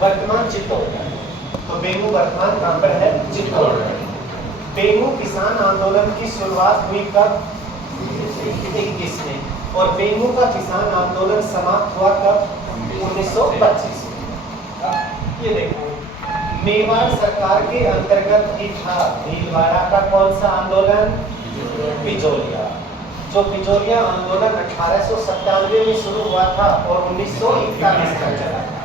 वर्तमान चित्तौड़गढ़। तो बेंगू वर्तमान कहां पर है? चित्तौड़गढ़। बेंगू किसान आंदोलन की शुरुआत हुई कब? 21 में। और बेंगू का किसान आंदोलन समाप्त हुआ कब? 1925 में। ये देखो, मेवाड़ सरकार के अंतर्गत ही था भीलवाड़ा का कौन सा आंदोलन? बिजोलिया। जो बिजोलिया आंदोलन 1897 में शुरू हुआ था और 1941 तक चला था।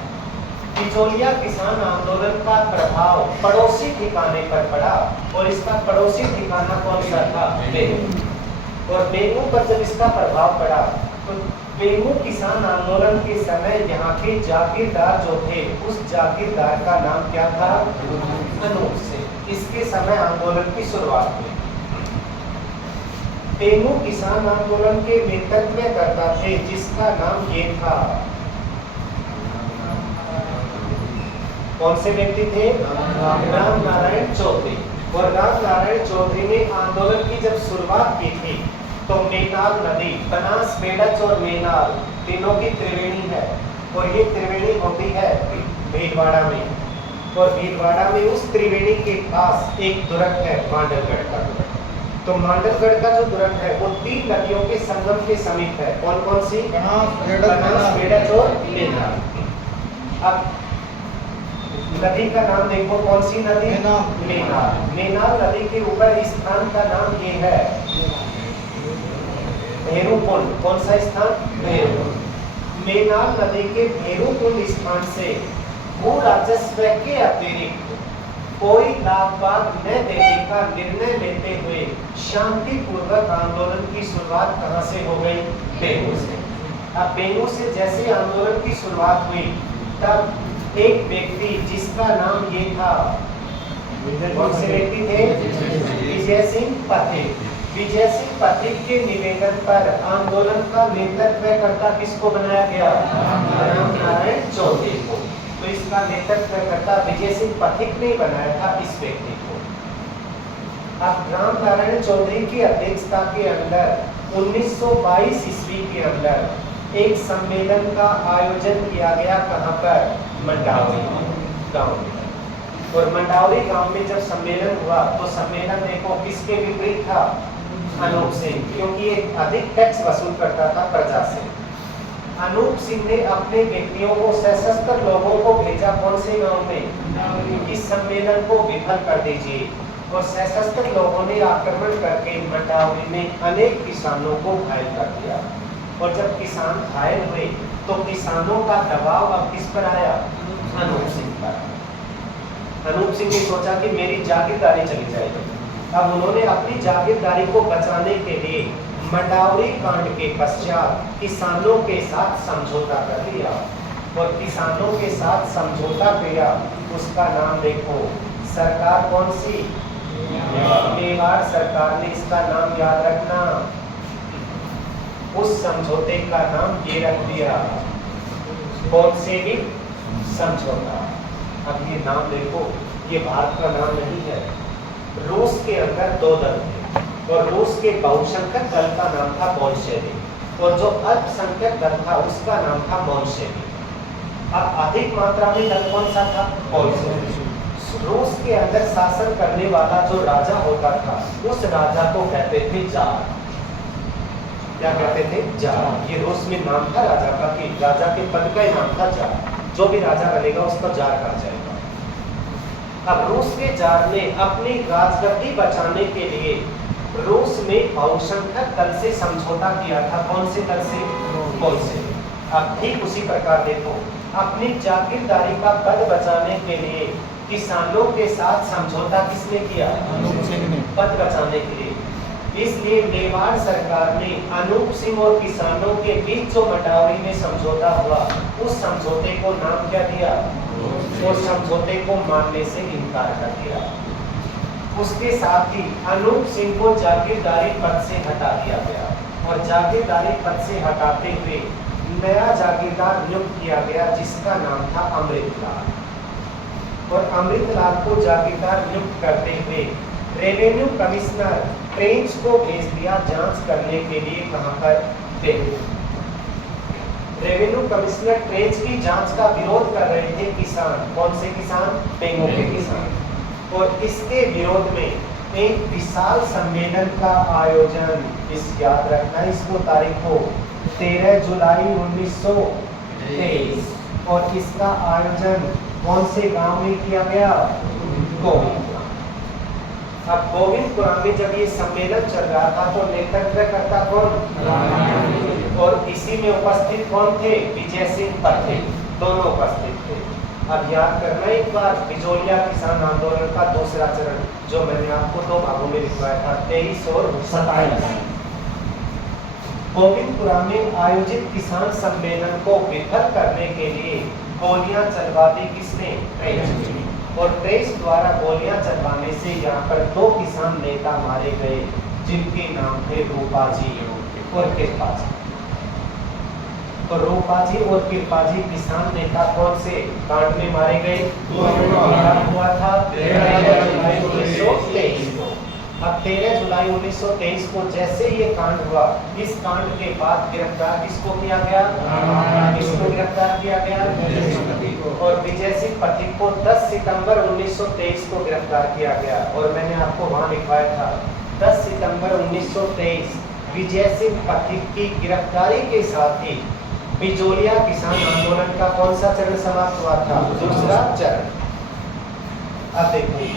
बिजोलिया किसान आंदोलन का प्रभाव पड़ोसी ठिकाने पर पड़ा और इसका पड़ोसी ठिकाना कौन सा था? बेंगू। और बेंगू पर जब इसका प्रभाव पड़ा तो बेंगू किसान आंदोलन के समय यहाँ के जागीरदार जो थे, उस जागीरदार का नाम क्या था? अनूप सिंह। इसके समय आंदोलन की शुरुआत हुई। बेंगू किसान आंदोलन के नेतृत्व करता थे जिसका नाम ये था, कौन से व्यक्ति थे? राम नारायण चौधरी। और राम नारायण चौधरी ने आंदोलन की जब शुरुआत की थी तो मेनाल नदी, बनास, मेडच और मेनाल तीनों की त्रिवेणी है और ये त्रिवेणी होती है भीलवाड़ा में। और भीलवाड़ा में उस त्रिवेणी के पास एक दुर्ग है, मांडलगढ़ का दुर्ग। तो मांडलगढ़ का जो दुर्ग है वो 3 नदियों के संगम के समीप है। कौन कौन सी? बनास, मेडच और मेनाल। अब नदी का नाम देखो, कौन सी नदी? मेनाल। मेनाल नदी के ऊपर स्थान का नाम ये है भेरूकुंड। कौन सा स्थान? भेरूकुंड। मेनाल नदी के भेरूकुंड स्थान से भू राजस्व के अतिरिक्त कोई लाभ न देने का निर्णय लेते हुए शांतिपूर्वक आंदोलन की शुरुआत कहां से हो गई? बेंगू से। अब बेंगू से जैसे आंदोलन की शुरुआत हुई तब एक व्यक्ति जिसका नाम ये था, कौन से व्यक्ति थे? विजय सिंह पथिक। विजय सिंह पथिक के निवेदन पर आंदोलन का नेतृत्व करता किसको बनाया गया? राम नारायण चौधरी को। तो इसका नेतृत्व करता विजय सिंह पथिक ने बनाया था इस व्यक्ति को। अब राम नारायण चौधरी की अध्यक्षता के अंदर 1922 ईस्वी के अंदर एक सम्मेलन का आयोजन किया गया। कहां पर? मंडावरी गांव में। और मंडावरी गांव में जब सम्मेलन हुआ तो सम्मेलन देखो किसके विपरीत था? अनूप सिंह, क्योंकि ये अधिक टैक्स वसूल करता था प्रजा से। अनूप सिंह ने अपने व्यक्तियों को, सशस्त्र लोगों को भेजा कौन से गांव में? इस सम्मेलन को विफल कर दीजिए। और सशस्त्र लोगों ने आक्रमण करके मंडावरी में अनेक किसानों को घायल कर दिया। और जब किसान घायल हुए तो किसानों का दबाव अब किस पर आया? अनूप सिंह पर। अनूप सिंह ने सोचा कि मेरी जागीरदारी चली जाएगी। अब उन्होंने अपनी जागीरदारी को बचाने के लिए मंडावरी कांड के पश्चात किसानों के साथ समझौता कर लिया। और किसानों के साथ समझौता किया, उसका नाम देखो, सरकार कौन सी? मेवाड़ सरकार ने। इसका नाम याद रखना। उस समझौते का नाम ये रख दिया, कौन से भी समझौता। अब ये नाम देखो, ये भारत का नाम नहीं है। रूस के अंदर 2 दल थे और रूस के बहुसंख्यक दल का नाम था बोल्शेविक और जो अल्पसंख्यक दल था उसका नाम था मोल्शेविक। अब अधिक मात्रा में दल कौन सा था? बोल्शेविक। रूस के अंदर शासन करने वाला जो राजा होता था उस राजा को कहते थे जार। क्या कहते थे? जार। ये रूस में नाम था राजा का, कि राजा के पद का ही नाम था जार। जो भी राजा बनेगा उसको जार कहा जाएगा। अब रूस के जार ने अपनी राजगद्दी बचाने के लिए रूस में बहुसंख्यक दल से समझौता किया था। कौन से दल से? बोल्शेविक। अब ठीक उसी प्रकार देखो, अपनी जागीरदारी का पद बचाने के लिए किसानों के साथ समझौता किसने किया? पद बचाने के लिए। इसलिए मेवाड़ सरकार ने अनूप सिंह और किसानों के बीच जो मंडावरी में समझौता हुआ, उस समझौते को नाम क्या दिया? उस समझौते को मानने से इनकार कर दिया। उसके साथ ही अनूप सिंह को जागीरदारी पद से हटा दिया गया और जागीरदारी पद से हटाते हुए नया जागीरदार नियुक्त किया गया जिसका नाम था अमृतलाल। और अमृतलाल को जागीरदार नियुक्त करते हुए रेवेन्यू कमिश्नर ट्रेंच को भेज दिया जांच करने के लिए। कहां पर? बेंगू। रेवेन्यू कमिश्नर ट्रेंच की जांच का विरोध कर रहे थे किसान। कौन से किसान? बेंगो के किसान। और इसके विरोध में एक विशाल सम्मेलन का आयोजन, इस याद रखना इसको, तारीख को 13 जुलाई 1923, और इसका आयोजन कौन से गांव में किया गया? गोविंदपुरा। अब गोविंदपुरा में जब ये सम्मेलन चल रहा था तो नेतृत्व करता कौन? और इसी में उपस्थित कौन थे? विजय सिंह पथिक, दोनों उपस्थित थे। अब याद करना एक बार, बिजोलिया किसान आंदोलन का दूसरा चरण जो मैंने आपको 2 भागों में लिखवाया था, 23 और 27। गोविंदपुरा में आयोजित किसान सम्मेलन को विफल करने के लिए गोलियां चलवा दी किसने? ट्रेंच। और ट्रेंच द्वारा गोलियां चलवाने से यहाँ पर 2 किसान नेता मारे गए जिनके नाम थे रूपाजी और कृपाजी। तो रूपाजी और कृपाजी किसान नेता कौन से कांड में मारे गए? हुआ था 13 जुलाई 1923 को। अब 13 जुलाई 1923 को जैसे ये कांड हुआ, इस कांड के बाद गिरफ्तार किसको किया गया? किसको गिरफ्तार किया गया? और विजय सिंह पथिक को 10 सितंबर 1923 को गिरफ्तार किया गया। और मैंने आपको वहां लिखवाया था 10 सितंबर 1923 विजय सिंह पथिक की गिरफ्तारी के साथ ही बिजोलिया किसान आंदोलन का कौन सा चरण समाप्त हुआ था? दूसरा चरण। अब देखिए,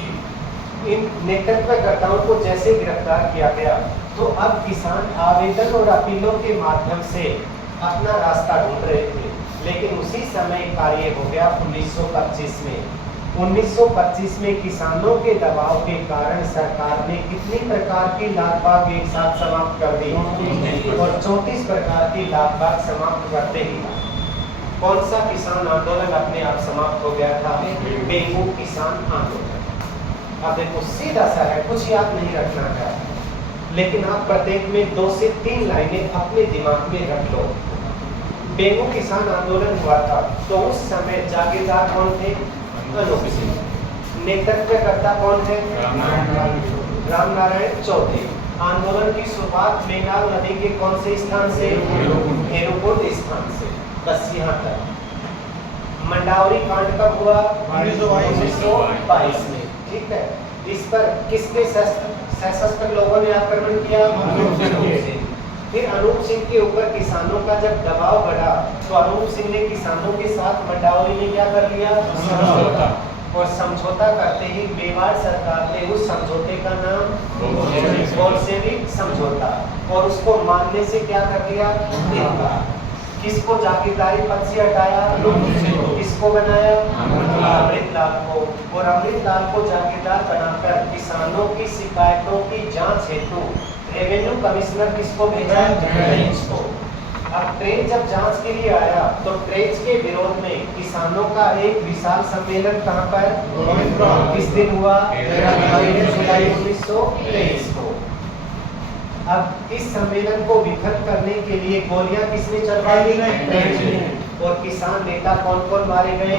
इन नेतृत्वकर्ताओं को जैसे गिरफ्तार किया गया तो अब किसान आवेदन और अपीलों के माध्यम से अपना रास्ता ढूंढ रहे थे, लेकिन उसी समय कार्य हो गया 1925 में। 1925 में किसानों के दबाव के कारण सरकार ने कितनी प्रकार की लाख एक साथ समाप्त कर दी? और 34 प्रकार की लाख समाप्त करते ही कौन सा किसान आंदोलन अपने आप समाप्त हो गया था? बेंगो किसान आंदोलन। अब देखो सीधा सा है, कुछ याद नहीं रखना है, लेकिन आप प्रत्येक में 2 से 3 लाइनें अपने दिमाग में रख लो। बेंगो किसान आंदोलन हुआ था तो उस समय जागीरदार कौन थे? अनूप सिंह। नेतृत्वकर्ता कौन थे? रामनारायण चौधरी। आंदोलन की शुरुआत मेघाल नदी के कौन से स्थान से? हेरुकुंड स्थान से। बस यहाँ तक। मंडावरी कांड कब हुआ? 1922 में। ठीक है। इस पर किसके सशस्त्र लोगों ने आक्रमण किया? फिर अनूप सिंह के ऊपर किसानों का जब दबाव बढ़ा तो अनूप सिंह ने किसानों के साथ मंडावरी में क्या कर लिया? समझौता। और समझौता करते ही मेवाड़ सरकार ने उस समझौते का नाम बोल्शेविक समझौता, और उसको मानने से क्या कर दिया? इनकार। किसको जागीरदारी पद से हटाया? किसको बनाया? अमृतलाल को। और अमृतलाल को जागीरदार बनाकर किसानों की शिकायतों की जांच हेतु रेवेन्यू कमिश्नर किसको भेजा? ट्रेंच को। अब ट्रेंच जब जांच के लिए आया तो ट्रेंच के विरोध में किसानों का एक विशाल सम्मेलन कहां पर? किस दिन हुआ? 13 जुलाई 1923 को। अब इस सम्मेलन को विफल करने के लिए गोलियां किसने चलवाई? ट्रेंच ने। और किसान नेता कौन कौन मारे गए?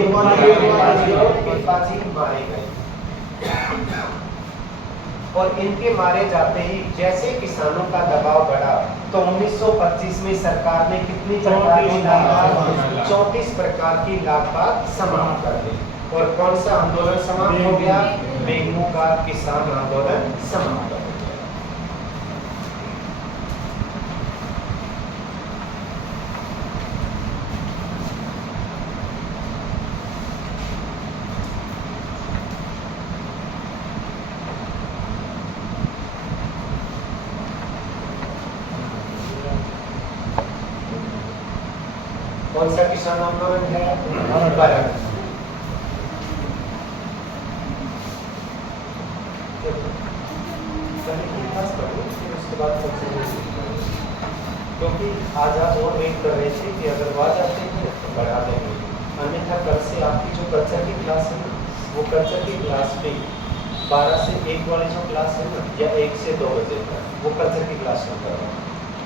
कृपाजी मारे गए। और इनके मारे जाते ही जैसे किसानों का दबाव बढ़ा तो 1925 में सरकार ने कितनी प्रकार की लाख? 34 प्रकार की लाख समाप्त कर दी। और कौन सा आंदोलन समाप्त हो गया? बेंगो का किसान आंदोलन समाप्त हो गया। कौन सा किसान आंदोलन है? भारत। उसके बाद क्योंकि आज आप और वेट कर रहे थे कि अगर आज आते हैं तो बढ़ा देंगे, अन्यथा कल से आपकी जो कल्चर की क्लास है ना, वो कल्चर की क्लास में 12 से 1 वाली जो क्लास है ना, या 1 से 2 बजे तक वो कल्चर की क्लास शुरू कर रहा हूँ।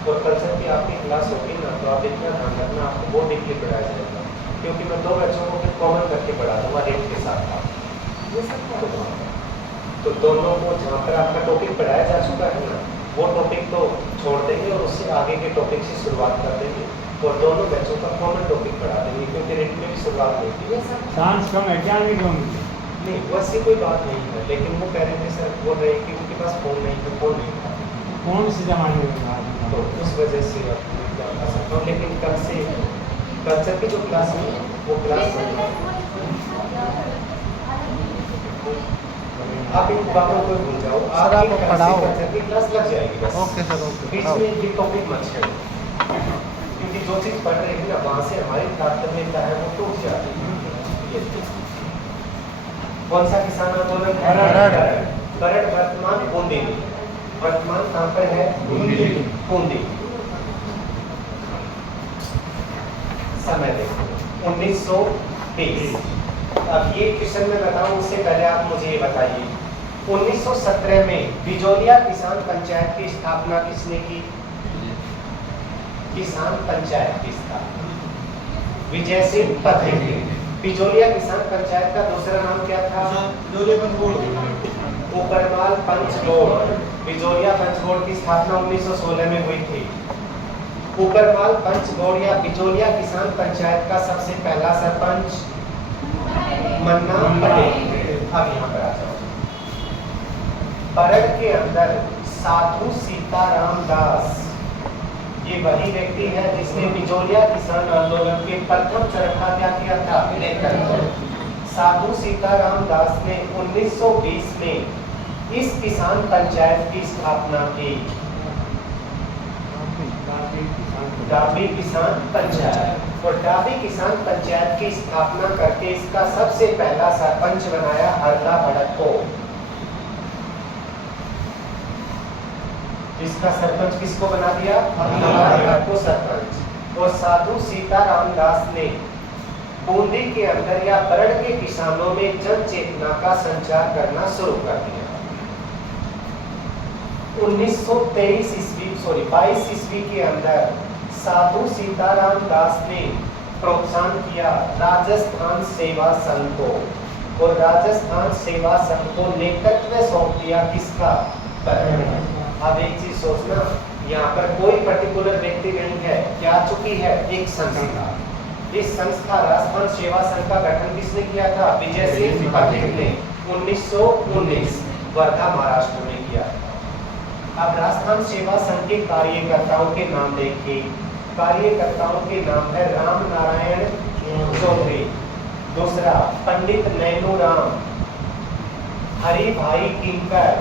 और कल्चर की आपकी क्लास होगी ना तो आप इतना ध्यान रखना, आपको वो डीपली पढ़ाया जाएगा, क्योंकि मैं 2 बच्चों को फिर कॉमन करके पढ़ा दूंगा रेट के साथ आप ये सब क्या होगा। तो दोनों को जहाँ पर आपका टॉपिक पढ़ाया जा चुका है ना, वो टॉपिक तो छोड़ देंगे और उससे आगे के टॉपिक से शुरुआत कर देंगे। और दोनों बच्चों का कॉमन टॉपिक पढ़ा देंगे, क्योंकि रेट में भी शुरुआत नहीं थी सर। चांस कम है क्या? नहीं कम नहीं वैसी कोई बात नहीं है, लेकिन वो कह रहे थे सर, बोल रहे हैं कि उनके पास फ़ोन नहीं है, फ़ोन नहीं था, कौन से जमाने में था? तो उस वजह से मैं आ सकता हूँ। लेकिन कल से कल्चर की जो क्लास है वो क्लास आप इन बातों को भूल जाओ, सर, आप एक पढ़ाओ। कल्चर की क्लास लग जाएगी बस। ओके सर, ओके, बीच पढ़ाओ। में ये टॉपिक मत छेड़ो, क्योंकि जो चीज़ पढ़ रहे हैं ना वहाँ से हमारी तात्पर्यता है वो टूट जाती है। ये कौन सा किसान आंदोलन है? बरड़। बरड़ वर्तमान बूंदी में, वर्तमान कहाँ पर है? बूंदी। समय देखो 1920। अब ये क्वेश्चन मैं बताऊं उससे पहले आप मुझे ये बताइए, 1917 में बिजोलिया किसान पंचायत की स्थापना किसने की? किसान पंचायत की स्थापना विजय सिंह पथेल। बिजोलिया किसान पंचायत का दूसरा नाम क्या था? ऊपरमाल पंच बोर्ड। बिजोलिया पंच बोर्ड की स्थापना 1916 में हुई थी। ऊपरमाल पंच बोर्ड या बिजोलिया किसान पंचायत का सबसे पहला सरपंच मन्ना पटेल। अब यहाँ पर आ जाओ, बरड़ के अंदर साधु सीताराम दास, ये वही व्यक्ति है जिसने बिजोलिया किसान आंदोलन के प्रथम चरण का क्या किया था? नेतृत्व। साधु सीताराम दास ने 1920 में इस किसान पंचायत की स्थापना की, डाबी किसान पंचायत। और डाबी किसान पंचायत की स्थापना करके इसका सबसे पहला सरपंच बनाया हरला भड़क को। इसका सरपंच किसको बना दिया? हरला भड़क को सरपंच। और साधु सीताराम दास ने बूंदी के अंदर या बरड़ के किसानों में जन चेतना का संचार करना शुरू कर दिया। 22 ईस्वी के अंदर साधु सीताराम दास ने प्रोत्साहन किया राजस्थान सेवा संघ को, और राजस्थान सेवा संघ को नेतृत्व सौंप दिया किसका? अब एक चीज सोचना, यहाँ पर कोई पर्टिकुलर व्यक्ति नहीं है, क्या चुकी है? एक संस्था। इस संस्था राजस्थान सेवा संघ का गठन किसने किया था? विजय सिंह पटेल ने 1919 वर्धा महाराष्ट्र में किया। अब राजस्थान सेवा संघ के कार्यकर्ताओं के नाम देखिए। कार्यकर्ताओं के नाम है राम नारायण चौधरी, दूसरा पंडित नैनू राम, हरि भाई किंकर,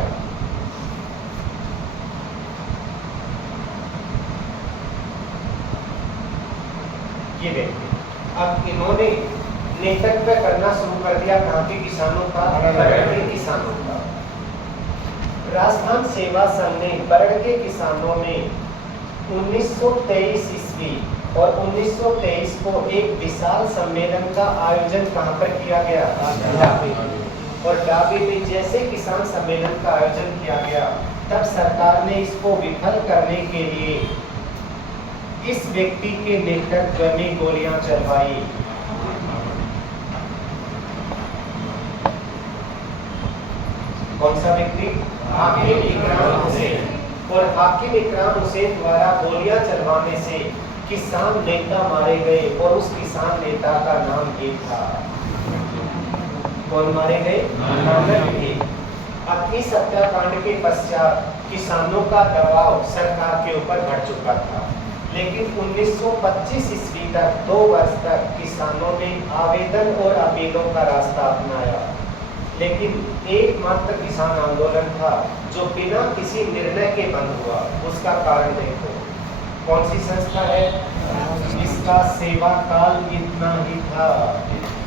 ये व्यक्ति। अब इन्होंने नेतृत्व करना शुरू कर दिया कहाँ के किसानों का? बरड़ के किसानों का। राजस्थान सेवा संघ ने बरड़ के किसानों में 1923 ईस्वी और 1923 को एक विशाल सम्मेलन का आयोजन कहाँ पर किया गया? डाबी। और डाबी में जैसे किसान सम्मेलन का आयोजन किया गया, तब सरकार ने इसको विफल करने के लिए इस व्यक्ति के नेतृत्व में गोलियां चलवाई। कौन सा व्यक्ति? हाकिम इकराम हुसैन। और हाकिम इकराम हुसैन द्वारा गोलियां चलवाने से किसान नेता मारे गए, और उस किसान नेता का नाम ये था। कौन मारे गए? नानक देव। अब इस हत्याकांड के पश्चात किसानों का दबाव सरकार के ऊपर बढ़ चुका था, लेकिन 1925 ईस्वी तक 2 वर्ष तक किसानों ने आवेदन और अपीलों का रास्ता अपनाया, लेकिन एकमात्र किसान आंदोलन था जो बिना किसी निर्णय के बंद हुआ। उसका कारण देखो, कौन सी संस्था है? इसका सेवा काल इतना ही था,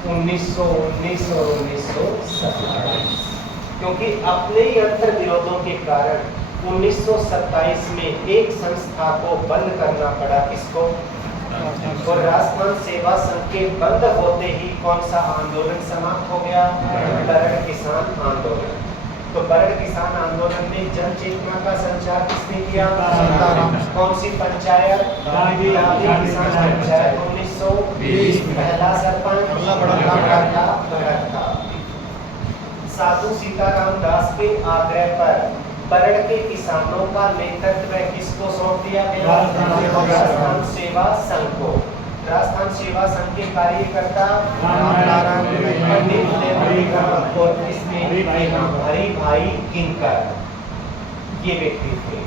1919 और 1927, क्योंकि अपने ही अंतर विरोधों के कारण 1927 में एक संस्था को बंद करना पड़ा। किसको? और राजस्थान सेवा संघ के बंद होते ही कौन सा आंदोलन समाप्त हो गया? बरड़ किसान आंदोलन। तो बरड़ किसान आंदोलन में जन चेतना का संचार किसने किया? कौन सी पंचायत? डाबी किसान पंचायत 1920। पहला सरपंच भड़क था। साधु सीताराम दास के आग्रह पर बरड़ के किसानों का नेतृत्व किसको सौंप दिया गया? राजस्थान सेवा संघ को। राजस्थान सेवा संघ के कार्यकर्ता पंडित देवनाथ और किसने? हरि भाई किंकर, ये व्यक्ति थे,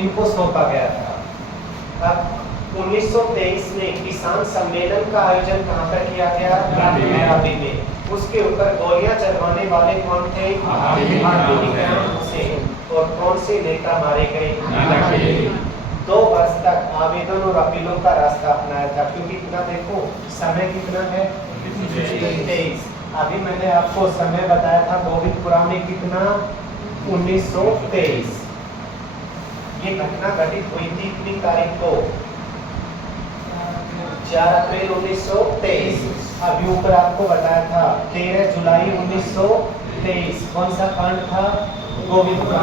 इनको सौंपा गया था। अब 1923 में किसान सम्मेलन का आयोजन कहाँ पर किया गया? राबी में। उसके ऊपर गोलियां चलवाने वाले कौन थे? और कौन से नेता मारे गए? 2 वर्ष तक आवेदन और अपीलों का रास्ता अपनाया था, क्योंकि इतना देखो समय कितना है? 23। अभी मैंने आपको समय बताया था गोविंदपुरा में कितना? 1923। ये घटना घटित हुई थी कितनी तारीख को? 4 अप्रैल 1923। अभी ऊपर आपको बताया था 13 जुलाई 1923। कौन सा कांड था? गोविंदपुरा।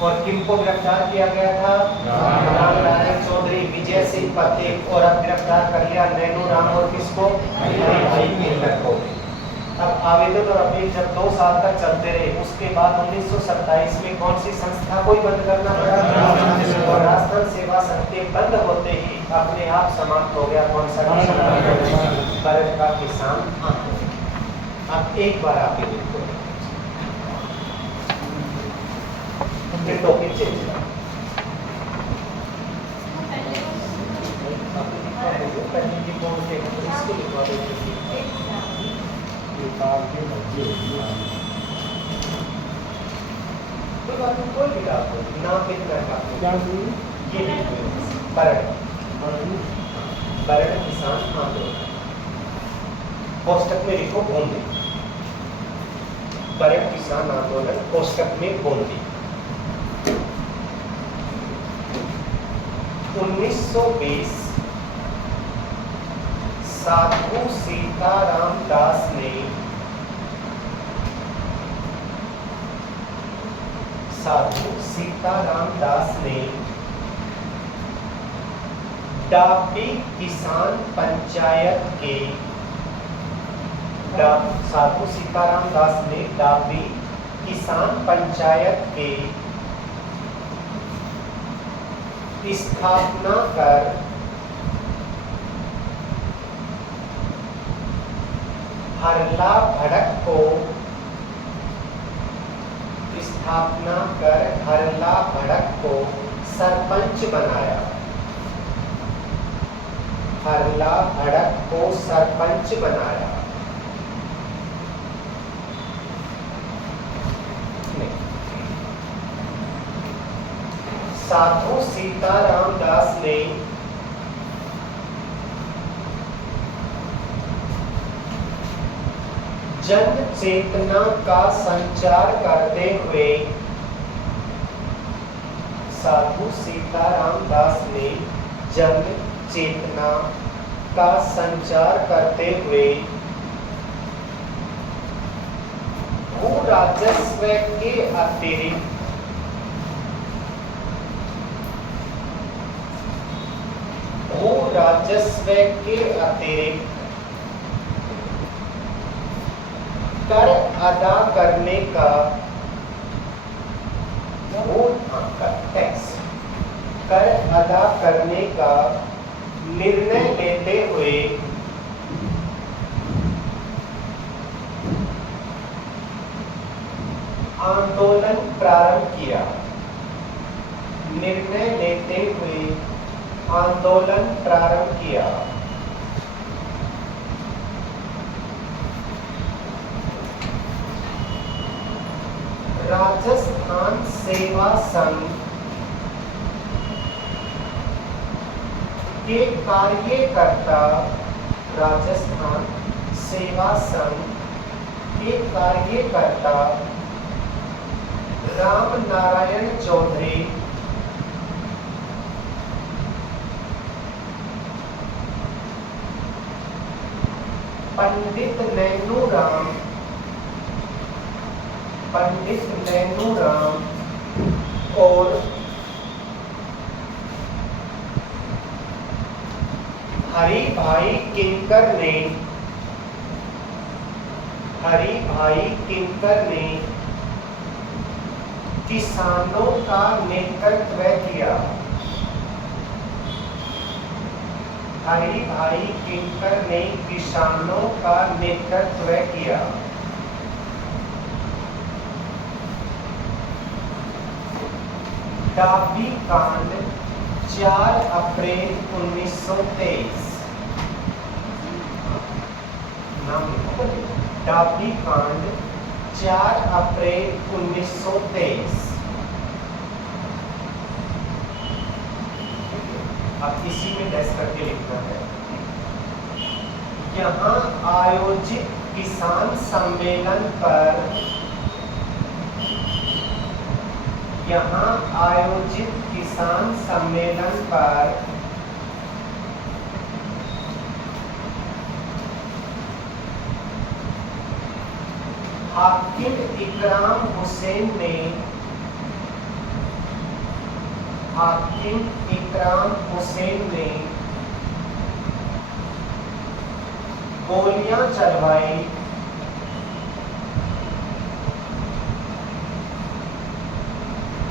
और किनको गिरफ्तार किया गया था? राम नारायण चौधरी, विजय सिंह पटेल, और अब गिरफ्तार कर लिया नैनू राम और किसको? हरि किंकर को। अब आवेदन और अपील जब 2 साल तक चलते रहे, उसके बाद 1927 में कौन सी संस्था को ही बंद करना पड़ा? और राजस्थान सेवा संघ के बंद होते ही अपने आप समाप्त हो गया कौन सा? बरड़ का किसान आंदोलन। अब एक बार आप ये देखो, टॉपिक चेंज कर। कोई भी डाल दो, नाम कितना है? ये बरड़ किसान आंदोलन, कोष्टक में लिखो बूंदी। बरड़ किसान आंदोलन कोष्टक में बूंदी। 1920 साधु सीताराम दास ने डाबी किसान पंचायत के साधु सीताराम दास ने डाबी किसान पंचायत के स्थापना कर हरला भड़क को सरपंच बनाया। हरला भड़क को सरपंच बनाया। साधु सीताराम दास ने जन चेतना का संचार करते हुए साधु सीताराम दास ने जन चेतना का संचार करते हुए भू राजस्व के अतिरिक्त कर अदा करने का कर अदा करने का निर्णय लेते हुए आंदोलन प्रारंभ किया। निर्णय लेते हुए आंदोलन प्रारंभ किया। राजस्थान सेवा संघ के कार्यकर्ता राजस्थान सेवा संघ के कार्यकर्ता राम नारायण चौधरी पंडित नैनू राम और हरि भाई किंकर ने किसानों का नेतृत्व किया। हरि भाई किंकर ने किसानों का नेतृत्व किया। डाबी कांड 4 अप्रैल 1923। नाम लिखो। डाबी कांड 4 अप्रैल 1923। अब इसी में डैश करके लिखना है। यहाँ आयोजित किसान सम्मेलन पर हाकिम इकराम हुसैन ने गोलियां चलवाई,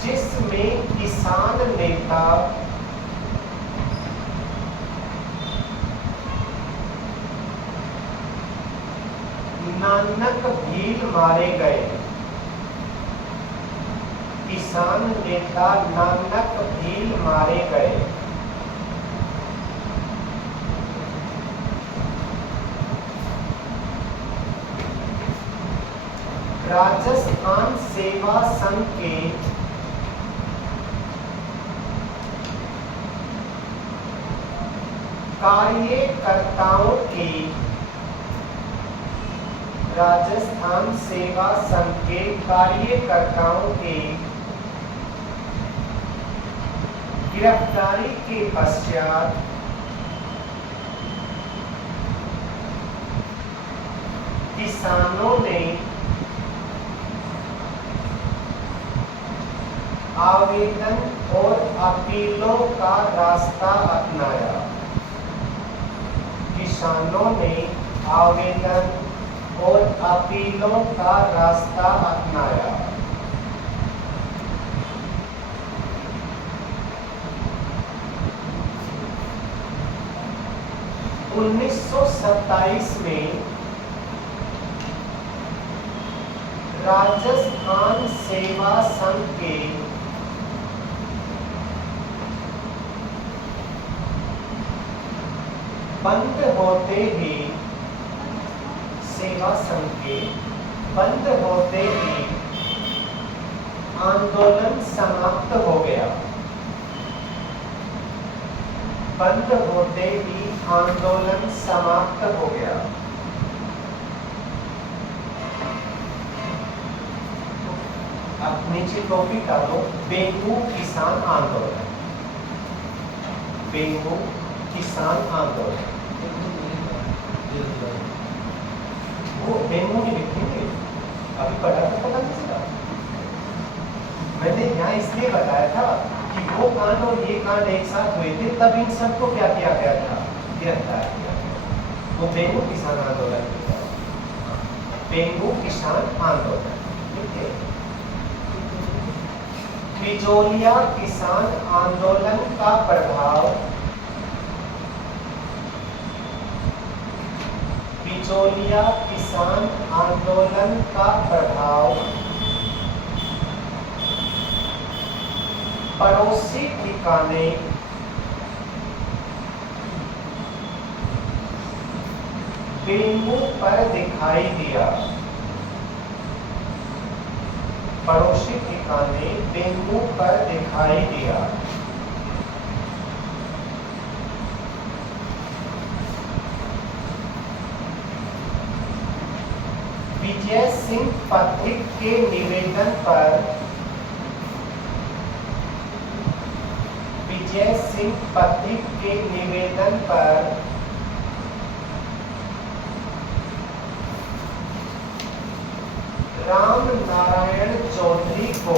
जिसमें किसान नेता नानक भील मारे गए। किसान नेता नानक भील मारे गए। राजस्थान सेवा संघ के कार्यकर्ताओं की गिरफ्तारी के पश्चात किसानों ने आवेदन और अपीलों का रास्ता अपनाया। किसानों ने आवेदन और अपीलों का रास्ता अपनाया। उन्नीस सौ 27 में राजस्थान सेवा संघ के बंद होते ही आंदोलन समाप्त हो गया। अब नीचे टॉपिक डालो, बेंगू किसान आंदोलन। बेंगू किसान आंदोलन, वो बेंगू ही लिखेंगे। अभी पढ़ा तो पता नहीं चला। मैंने यहाँ इसलिए बताया था कि वो कांड और ये कांड एक साथ हुए थे, तब इन सबको क्या किया गया था, गिरफ्तार किया गया। वो बेंगू किसान आंदोलन, बेंगू किसान आंदोलन, ठीक है। बिजोलिया किसान आंदोलन का प्रभाव, बिजोलिया किसान आंदोलन का प्रभाव पड़ोसी ठिकाने बेंगू पर दिखाई दिया। पड़ोसी ठिकाने बेंगू पर दिखाई दिया। विजय सिंह पथिक के निवेदन पर, विजय सिंह पथिक के निवेदन पर राम नारायण चौधरी को,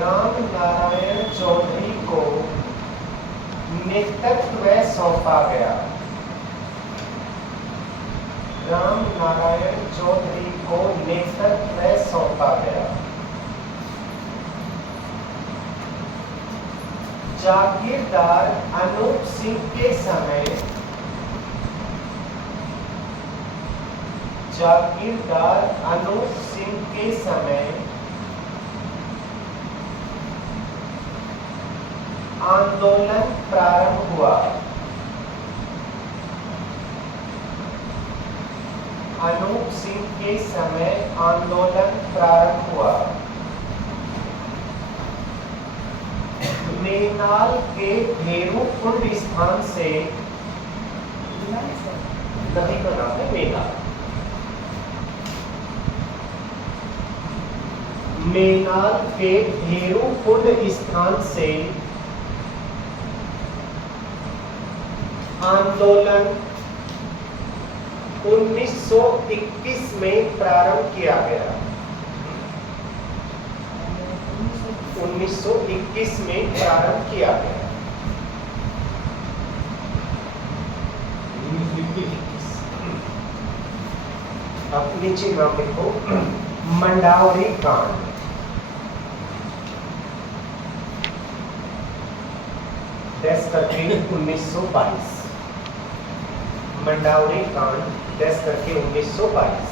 राम नारायण चौधरी को नेतृत्व सौंपा गया। राम नारायण चौधरी को नेतृत्व सौंपा गया। जागीरदार अनूप सिंह के समय जागीरदार अनूप सिंह के समय आंदोलन प्रारंभ हुआ। अनूप सिंह के समय आंदोलन प्रारंभ हुआ। मेनाल के भेरू कुंड स्थान से नदी का नाम है मेनाल। मेनाल के भेरू कुंड स्थान से आंदोलन 1921 में प्रारंभ किया गया। 1921 में प्रारंभ किया गया। 1921। अब नीचे नाम लिखो, मंडावरी कांड। डैश करके 1922। मंडावरी कांड डैश करके 1922।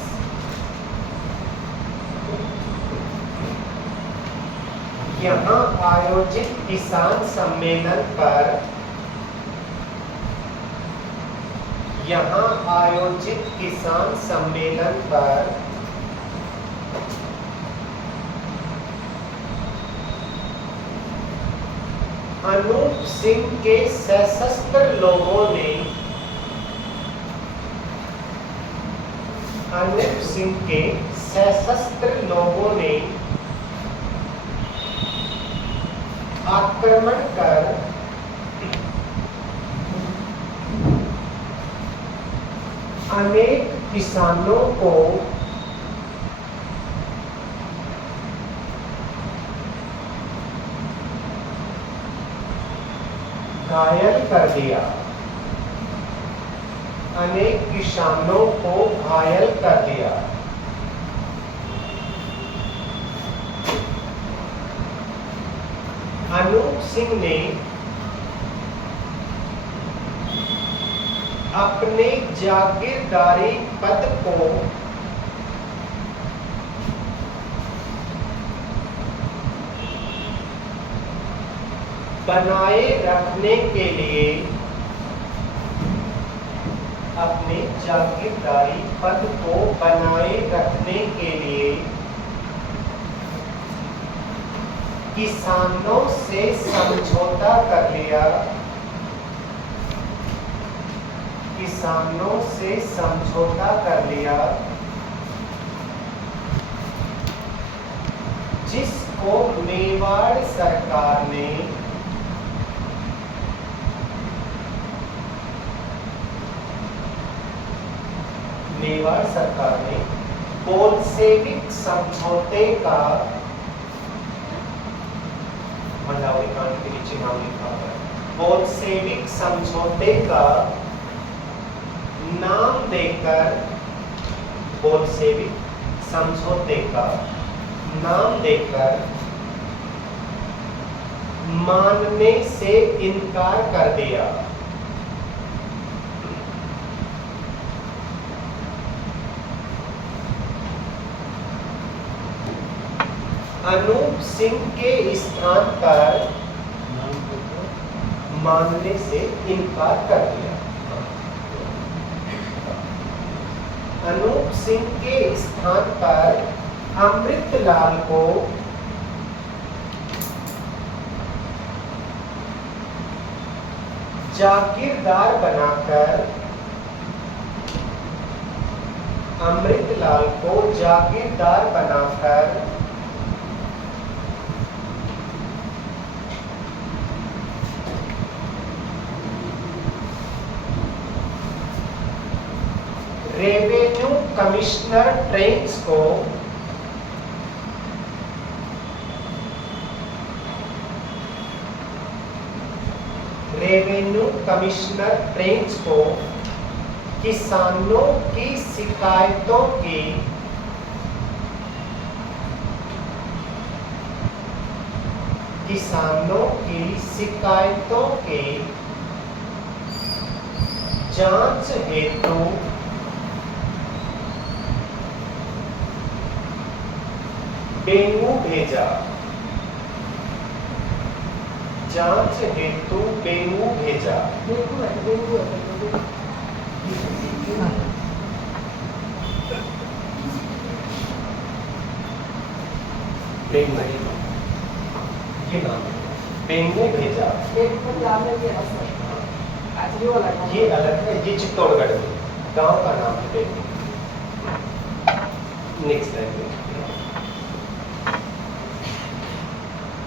यहाँ आयोजित किसान सम्मेलन पर अनूप सिंह के सशस्त्र लोगों ने आक्रमण कर अनेक किसानों को घायल कर दिया। अनेक किसानों को घायल कर दिया। अनूप सिंह ने अपने जागीरदारी पद को बनाए रखने के लिए किसानों से समझौता कर लिया, जिसको मेवाड़ सरकार ने बोल्शेविक समझौते का, मंडावरी कांड के नीचे नाम लिखा है, बोल्शेविक समझौते का नाम देकर मानने से इनकार कर दिया। अनूप सिंह के स्थान पर मानने से इनकार कर दिया। अनूप सिंह के स्थान पर अमृतलाल को जागीरदार बनाकर रेवेन्यू कमिश्नर ट्रेंच को किसानों की शिकायतों की किसानों की शिकायतों के जांच हेतु डेंगू भेजा। जांच हेतु डेंगू भेजा। डेंगू ये नाम है। डेंगू भेजा। ये अलग है, ये चित्तौड़गढ़ में गांव का नाम है डेंगू। नेक्स्ट है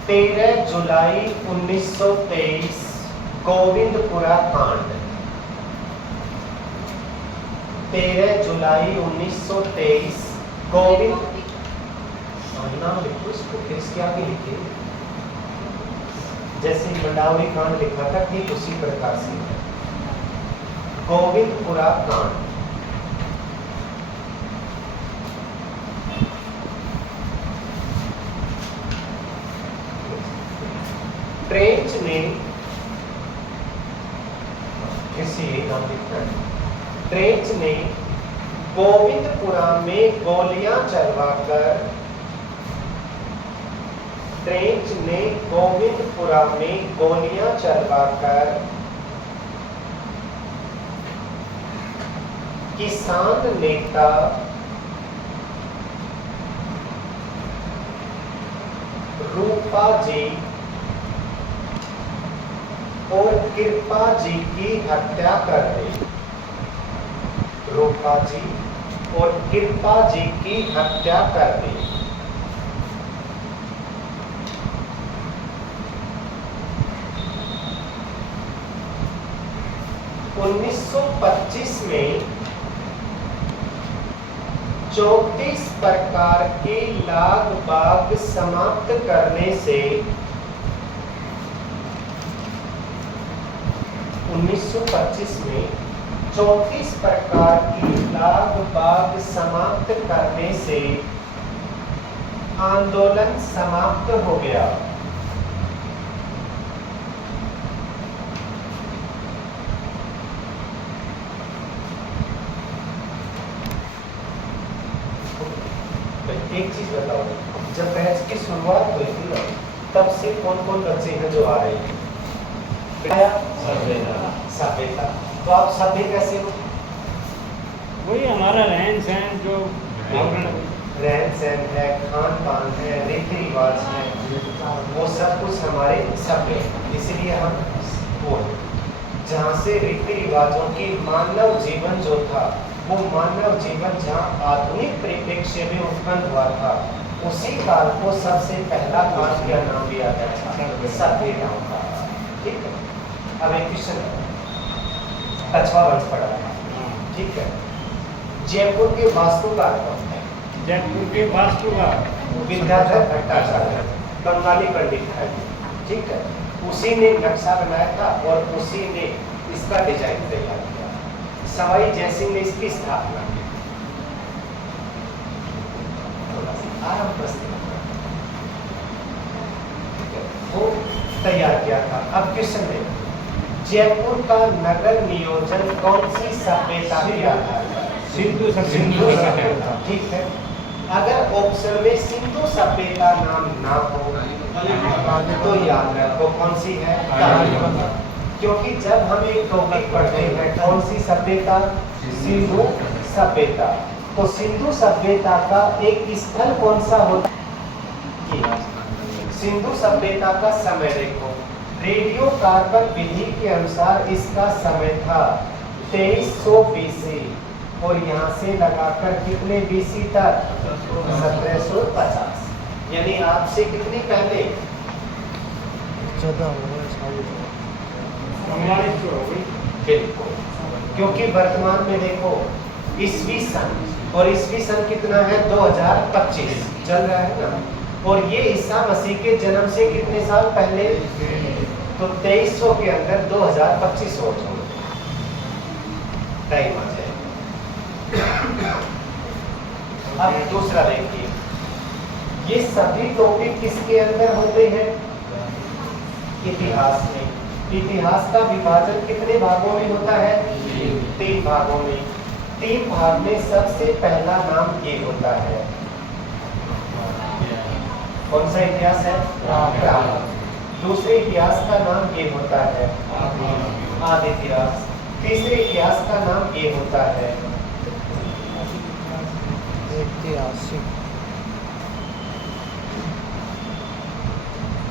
13 जुलाई 1923 गोविंदपुरा कांड। 13 जुलाई 1923 गोविंद नाम लिखो इसको, फिर इसके आगे लिखिए। जैसे मंडावरी कांड लिखा था ठीक उसी प्रकार से है। गोविंदपुरा कांड। ट्रेंच ने किसी नाम लिखना है। ट्रेंच ने गोविंदपुरा में गोलियां चलवाकर ट्रेंच ने गोविंदपुरा में गोलियां चलवाकर किसान नेता रूपा जी और कृपा जी की हत्या कर दी। रूपा जी और कृपा जी की हत्या कर दी। उन्नीस सौ 25 में 34 प्रकार के लाग बाग समाप्त करने से 1925 में 34 प्रकार की लाग बाग समाप्त करने से आंदोलन समाप्त हो गया। एक चीज बताओ, जब बैच की शुरुआत हुई थी ना, तब से कौन कौन बच्चे हैं जो आ रहे हैं? सभ्यता। तो आप सभ्य कैसे हो? वही हमारा रहन सहन जो रहन सहन है, खान पान है, रीति रिवाज है, वो सब कुछ हमारे सभ्य है। इसलिए हम वो जहाँ से रीति रिवाजों की मानव जीवन जो था, वो मानव जीवन जहाँ आधुनिक परिप्रेक्ष्य में उत्पन्न हुआ था, उसी काल को सबसे पहला काल का नाम दिया गया था सभ्य नाम का। ठीक है। अब एक क्वेश्चन, कछवा वंश पड़ा है, ठीक है। जयपुर के वास्तुकार कौन है? जयपुर के वास्तुकार विद्याधर भट्टाचार्य, बंगाली पंडित है, ठीक है। उसी ने नक्शा बनाया था और उसी ने इसका डिजाइन तैयार किया। सवाई जयसिंह ने इसकी स्थापना की। आरंभ वो तैयार किया था। अब क्वेश्चन है, जयपुर का नगर नियोजन कौन सी सभ्यता के आधार पर? सिंधु सभ्यता। ठीक है। अगर ऑप्शन में सिंधु सभ्यता नाम ना हो तो याद रखो कौन सी है? क्योंकि जब हम एक टॉपिक पढ़ते हैं कौन सी सभ्यता? सिंधु सभ्यता। तो सिंधु सभ्यता का एक स्थल कौन सा होता है? सिंधु सभ्यता का समय देखो, रेडियो कार्बन विधि के अनुसार इसका समय था 2300 BC और यहाँ से लगाकर कितने BC तक? 1750। यानी आपसे कितनी पहले? 44 हो गई। बिल्कुल। क्योंकि वर्तमान में देखो ईस्वी सन, और ईस्वी सन कितना है? 2025 चल रहा है ना। और ये ईसा मसीह के जन्म से कितने साल पहले? तो 2300 के अंदर 2025 हो जाए, टाइम आ जाए। अब दूसरा देखिए, ये सभी टॉपिक किसके अंदर होते हैं? इतिहास में। इतिहास का विभाजन कितने भागों में होता है? 3 भागों में। 3 भाग में सबसे पहला नाम ये होता है, कौन सा इतिहास है? प्राग। दूसरे इतिहास का नाम ये होता है आदि इतिहास। तीसरे इतिहास का नाम ये होता है ऐतिहासिक।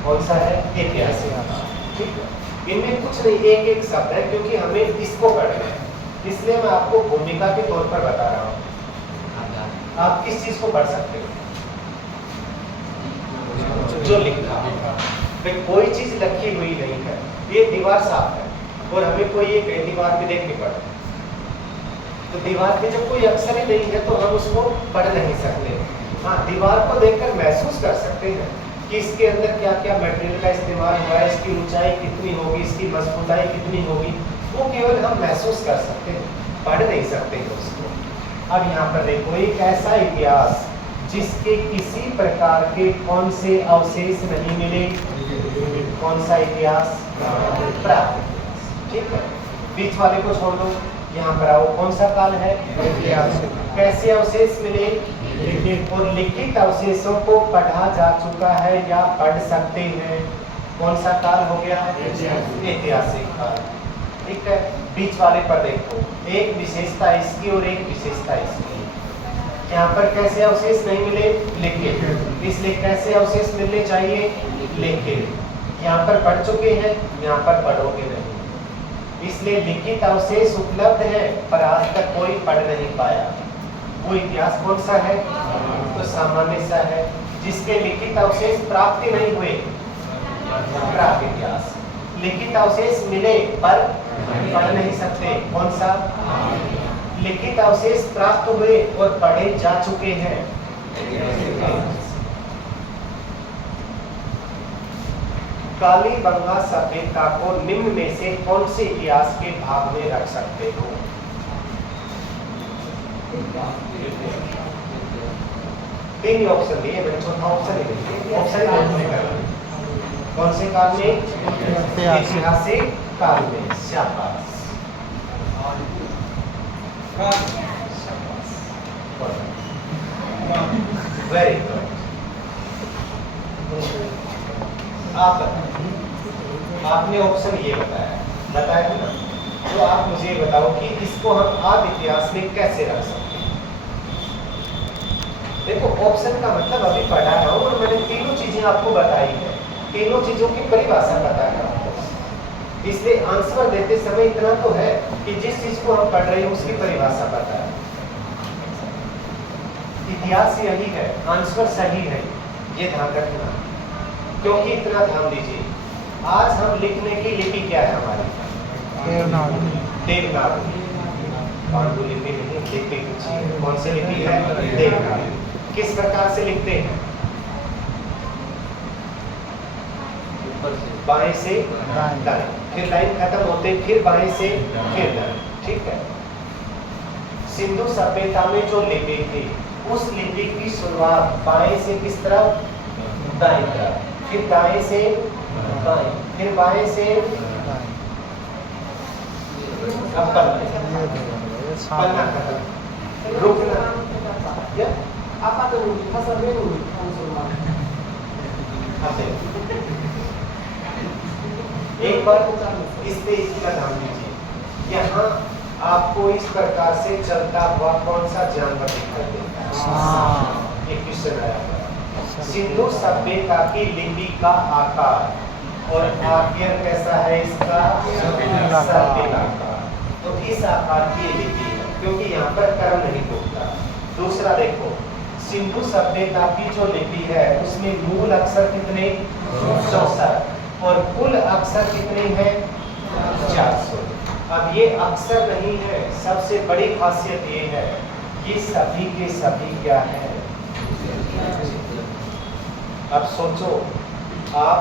कौन सा है? ऐतिहासिक। ठीक है, इनमें कुछ नहीं, एक एक शब्द है, क्योंकि हमें इसको पढ़ना है, इसलिए मैं आपको भूमिका के तौर पर बता रहा हूँ। आप किस चीज को पढ़ सकते हो? जो लिखा भाई, कोई चीज लिखी हुई नहीं है, ये दीवार साफ है और हमें कोई एक दीवार पे देखनी पड़े, तो दीवार पे जब कोई अक्षर ही नहीं है तो हम उसको पढ़ नहीं सकते। हाँ, दीवार को देखकर महसूस कर सकते हैं कि इसके अंदर क्या क्या मटेरियल का इस्तेमाल हुआ है, इसकी ऊंचाई कितनी होगी, इसकी मजबूताई कितनी होगी, वो केवल हम महसूस कर सकते हैं, पढ़ नहीं सकते हैं उसको। अब यहाँ पर देखो, एक ऐसा इतिहास जिसके किसी प्रकार के कौन से अवशेष नहीं मिले, कौन सा इतिहास? प्राग। ठीक है, बीच वाले को छोड़ दो, यहाँ पर आओ, कौन सा काल है? ऐतिहासिक। कैसे अवशेष मिले? लिखित। और लिखित अवशेषों को पढ़ा जा चुका है या पढ़ सकते हैं, कौन सा काल हो गया? ऐतिहासिक काल। ठीक है, बीच वाले पर देखो, एक विशेषता इसकी और एक विशेषता इसकी। यहाँ पर कैसे अवशेष नहीं मिले? लिखित, इसलिए कैसे अवशेष मिलने चाहिए? लिखित। यहाँ पर पढ़ चुके हैं, यहाँ पर पढ़ोगे नहीं, इसलिए लिखित अवशेष उपलब्ध है पर आज तक कोई पढ़ नहीं पाया। वो इतिहास कौन सा है? तो सामान्य सा है, जिसके लिखित अवशेष प्राप्ति नहीं हुए, प्राग इतिहास। लिखित अवशेष मिले पर पढ़ नहीं सकते, कौन सा? लिखित अवशेष प्राप्त हुए और पढ़े जा चुके हैं, कालीबंगा सभ्यता को निम्न में से कौन से इतिहास के भाग में रख सकते हो? तीन ही ऑप्शन दिए, मैंने चौथा ऑप्शन ही दिया, ऑप्शन ही कौन से काल में? ऐतिहासिक काल में। शाबाश, वेरी गुड। आप आपने ऑप्शन ये बताया ना, तो आप मुझे ये बताओ कि इसको हम आदि इतिहास में कैसे रख सकते हैं? देखो, ऑप्शन का मतलब अभी पढ़ा रहा हूँ और मैंने तीनों चीजें आपको बताई है, तीनों चीजों की परिभाषा बता रहा हूँ, इसलिए आंसर देते समय इतना तो है कि जिस चीज को हम पढ़ रहे हैं उसकी परिभाषा पता है। इतिहास यही है, आंसर सही है, ये ध्यान रखना। क्योंकि इतना ध्यान दीजिए, आज हम लिखने की लिपि क्या है हमारी? देवनागरी। पांडुलिपि नहीं, लिपि कुछ है। कौन सी लिपि है? देवनागरी। किस प्रकार से लिखते हैं? बाएं से दाएं, फिर लाइन खत्म होते फिर बाएं से फिर दाएं। ठीक है, सिंधु सभ्यता में जो लिपि थी उस लिपि की शुरुआत बाएं से किस तरफ? दाएं तरफ, फिर दाएं से बाएं, फिर बाएं से पन्ना खत्म, रुकना। apa tuh pasal baru एक बार इस पे इसका ध्यान दीजिए, यहाँ आपको इस प्रकार से चलता हुआ कौन सा जानवर दिखाई देता है? एक क्वेश्चन आया है। सिंधु सभ्यता की लिपि का आकार और आकार कैसा है इसका? सर्पिलाकार। तो इस आकार की लिपि है, क्योंकि यहाँ पर कर्म नहीं टूटता। दूसरा देखो, सिंधु सभ्यता की जो लिपि है उसमें मूल अक्षर कितने? 64 और कुल अक्षर कितने हैं? 400। अब ये अक्षर नहीं है, सबसे बड़ी खासियत ये है, ये सभी के सभी क्या है? अब सोचो, आप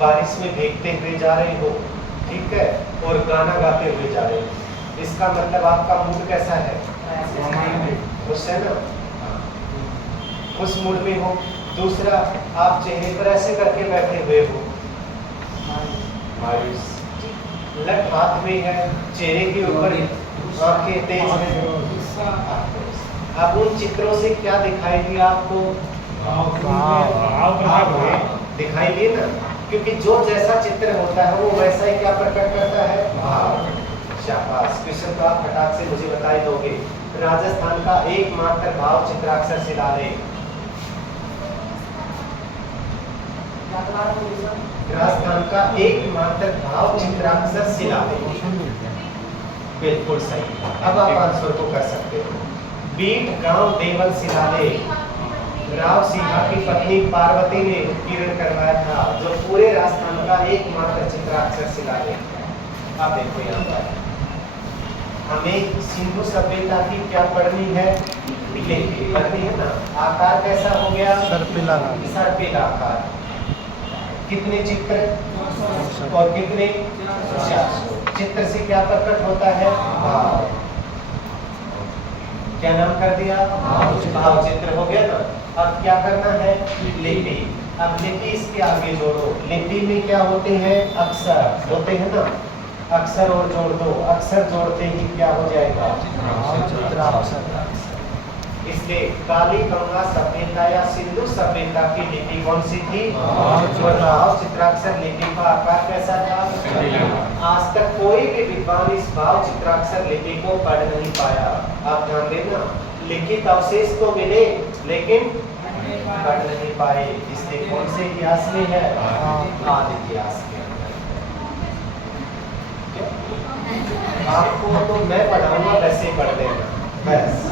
बारिश में भीगते हुए जा रहे हो, ठीक है, और गाना गाते हुए जा रहे हो, इसका मतलब आपका मूड कैसा है? खुश है ना? उस मूड में हो। दूसरा, आप चेहरे पर ऐसे करके बैठे हुए हो, लट हाथ में है, चेहरे के ऊपर आंखें तेज हैं। अब उन चित्रों से क्या दिखाई दिया आपको? भाव प्रकट हुए। दिखाई दिए ना, क्योंकि जो जैसा चित्र होता है वो वैसा ही क्या प्रकट करता है? भाव। शाबाश, क्वेश्चन तो आप फटाक से मुझे बता ही दोगे। राजस्थान का एकमात्र भाव चित्राक्षर शिलालेख। राजस्थान का एकमात्र भाव चित्राक्षर शिलालेख। बिल्कुल सही। अब आप आंसर को कर सकते हो। बीट गांव देवल शिलालेख राव सिंहा की पत्नी पार्वती ने उत्कीर्ण करवाया था, जो पूरे राजस्थान का एकमात्र चित्राक्षर शिलालेख है। आप देखो यहाँ पर हमें सिंधु सभ्यता की क्या पढ़नी है? लिपि पढ़नी है ना। आकार कैसा हो गया? सर्पिला। सर्पिला आकार। कितने चित्र और कितने? 400। चित्र से क्या प्रकट होता है? भाव। क्या नाम कर दिया? भाव चित्र हो गया ना। अब क्या करना है? लिपि। अब लिपि इसके आगे जोड़ो। लिपि में क्या होते हैं? अक्षर होते हैं ना। अक्षर और जोड़ दो, अक्षर जोड़ते ही क्या हो जाएगा? चित्राक्षर। इसलिए काली गंगा सभ्यता या सिंधु सभ्यता की लिपि कौन सी थी? भाव चित्राक्षर लिपि का आकार कैसा था? आज तक कोई भी विद्वान इस भाव चित्राक्षर लिपि को पढ़ नहीं पाया। आप ध्यान देना, लिखित अवशेष तो मिले लेकिन पढ़ नहीं पाए। इसलिए कौन से इतिहास में है? आदि इतिहास में। आपको तो मैं पढ़ाऊंगा, वैसे पढ़ लेना बस।